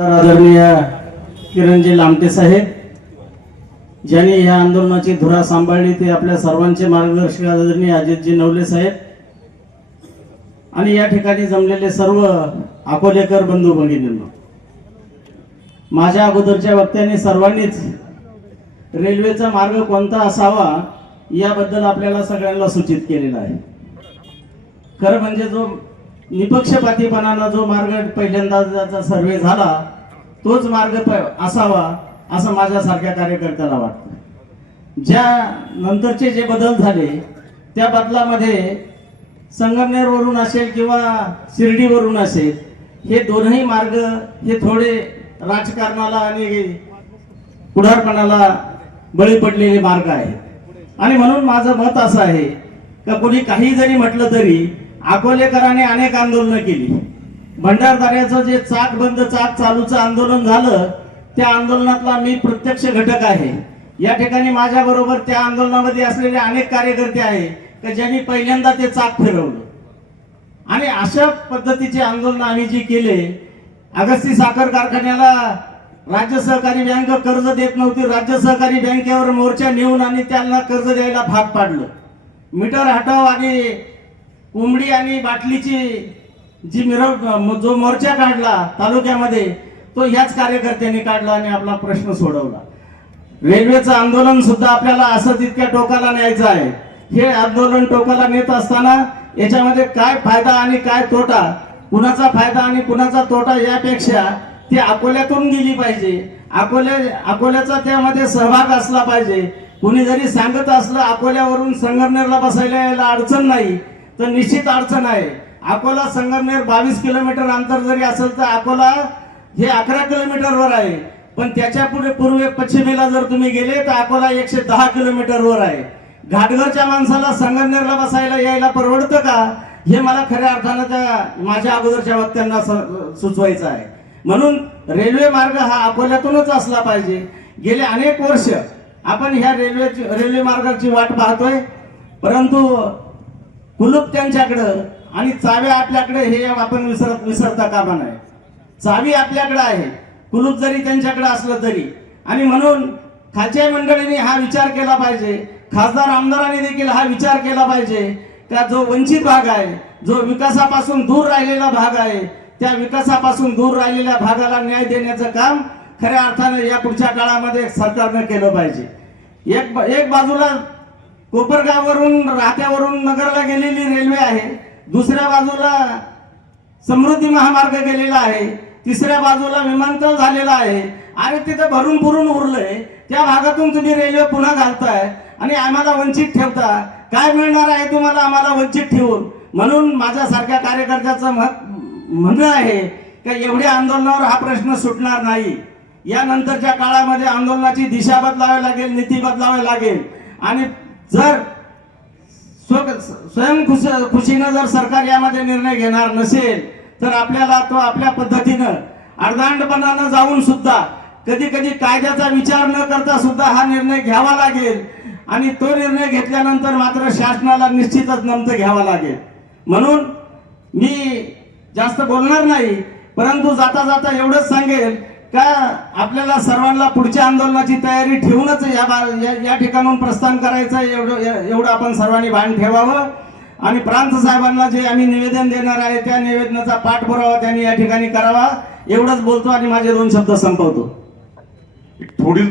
आदरणीय किरणजी लामटे साहेब ज्यांनी या आंदोलनाची धुरा सांभाळली ते आपल्या सर्वांचे मार्गदर्शक आदरणीय अजितजी नवले साहेब आणि या ठिकाणी जमलेले सर्व अकोलेकर बंधू भगिनींनो. माझ्या अगोदरच्या वक्त्यांनी सर्वांनीच रेल्वेचा मार्ग कोणता असावा याबद्दल आपल्याला सगळ्यांना सूचित केलेला आहे. खरं म्हणजे जो निपक्षपातीपणानं जो मार्ग पहिल्यांदा त्याचा सर्वे झाला तोच मार्ग प- असावा असं माझ्यासारख्या कार्यकर्त्याला वाटतं. ज्या नंतरचे जे बदल झाले त्या बदलामध्ये संगमनेरवरून असेल किंवा शिर्डीवरून असेल हे दोनही मार्ग हे थोडे राजकारणाला आणि पुढारपणाला बळी पडलेले मार्ग आहेत. आणि म्हणून माझं मत असं आहे का कोणी काही जरी म्हटलं तरी अकोलेकरांनी अनेक आंदोलनं केली. भंडारदाऱ्याचं जे चाक बंद चाक चालूचं आंदोलन झालं त्या आंदोलनातला मी प्रत्यक्ष घटक आहे. या ठिकाणी माझ्या बरोबर त्या आंदोलनामध्ये असलेले अनेक कार्यकर्ते आहे का ज्यांनी पहिल्यांदा ते चाक फिरवलं. आणि अशा पद्धतीचे आंदोलन आम्ही जी केले अगस्ती साखर कारखान्याला राज्य सहकारी बँक कर्ज देत नव्हती. राज्य सहकारी बँकेवर मोर्चा नेऊन आणि त्यांना कर्ज द्यायला भाग पाडलं. मीटर हटाव आणि कोंबडी आणि बाटलीची जी मिरव जो मोर्चा काढला तालुक्यामध्ये तो ह्याच कार्यकर्त्यांनी काढला आणि आपला प्रश्न सोडवला. रेल्वेचं आंदोलन सुद्धा आपल्याला असं तितक्या टोकाला न्यायचं आहे. हे आंदोलन टोकाला नेत असताना याच्यामध्ये काय फायदा आणि काय तोटा कुणाचा फायदा आणि कुणाचा तोटा यापेक्षा ती अकोल्यातून गेली पाहिजे. अकोल्या अकोल्याचा त्यामध्ये सहभाग असला पाहिजे. कुणी जरी सांगत असलं अकोल्यावरून संगमनेरला बसायला यायला अडचण नाही. तर निश्चित अडचण आहे. अकोला संगमनेर बावीस किलोमीटर अंतर जरी असेल तर अकोला हे अकरा किलोमीटरवर आहे. पण त्याच्या पुढे पूर्वे पश्चिमेला जर तुम्ही गेले तर अकोला एकशे दहा किलोमीटरवर आहे. घाटघरच्या माणसाला संगमनेरला बसायला यायला परवडतं का? हे मला खऱ्या अर्थानं त्या माझ्या अगोदरच्या वक्त्यांना स- सुचवायचं आहे. म्हणून रेल्वे मार्ग हा अकोल्यातूनच असला पाहिजे. गेले अनेक वर्ष आपण ह्या रेल्वेची रेल्वे मार्गाची वाट पाहतोय. परंतु कुलूप त्यांच्याकडं आणि चाव्या आपल्याकडे हे आपण विसरत विसरता कामा नये. चावी आपल्याकडे आहे. कुलूप जरी त्यांच्याकडे असलं तरी. आणि म्हणून खालच्या मंडळीने हा विचार केला पाहिजे. खासदार आमदारांनी देखील हा विचार केला पाहिजे. का जो वंचित भाग आहे जो विकासापासून दूर राहिलेला भाग आहे त्या विकासापासून दूर राहिलेल्या भागाला न्याय देण्याचं काम खऱ्या अर्थानं या पुढच्या काळामध्ये सरकारनं केलं पाहिजे. एक एक बाजूला कोपरगाववरून राहत्यावरून नगरला गेलेली रेल्वे आहे. दुसऱ्या बाजूला समृद्धी महामार्ग गेलेला आहे. तिसऱ्या बाजूला विमानतळ झालेला आहे. आणि तिथं भरून भरून उरलंय. त्या भागातून तुम्ही रेल्वे पुन्हा घालताय आणि आम्हाला वंचित ठेवता. काय मिळणार आहे तुम्हाला आम्हाला वंचित ठेवून? म्हणून माझ्यासारख्या कार्यकर्त्याचं मत म्हणणं आहे की एवढ्या आंदोलनावर हा प्रश्न सुटणार नाही. यानंतरच्या काळामध्ये आंदोलनाची दिशा बदलावी लागेल नीती बदलावी लागेल. आणि जर स्व- स्वयं खुश खुशीनं जर सरकार यामध्ये निर्णय घेणार नसेल तर आपल्याला तो आपल्या पद्धतीनं अर्धांडपणानं जाऊन सुद्धा कधी कधी कायद्याचा विचार न करता सुद्धा हा निर्णय घ्यावा लागेल. आणि तो निर्णय घेतल्यानंतर मात्र शासनाला निश्चितच नमतं घ्यावा लागेल. म्हणून मी जास्त बोलणार नाही परंतु जाता जाता एवढंच सांगेल का आपल्याला सर्वांना पुढच्या आंदोलनाची तयारी ठेवूनच या बा- या- या ठिकाणून प्रस्थान करायचं एवढं एवढं आपण सर्वांनी भान ठेवावं. आणि प्रांत साहेबांना जे आम्ही निवेदन देणार आहे त्या निवेदनाचा पाठपुरावा त्यांनी या ठिकाणी करावा. एवढंच बोलतो आणि माझे दोन शब्द संपवतो. थोडी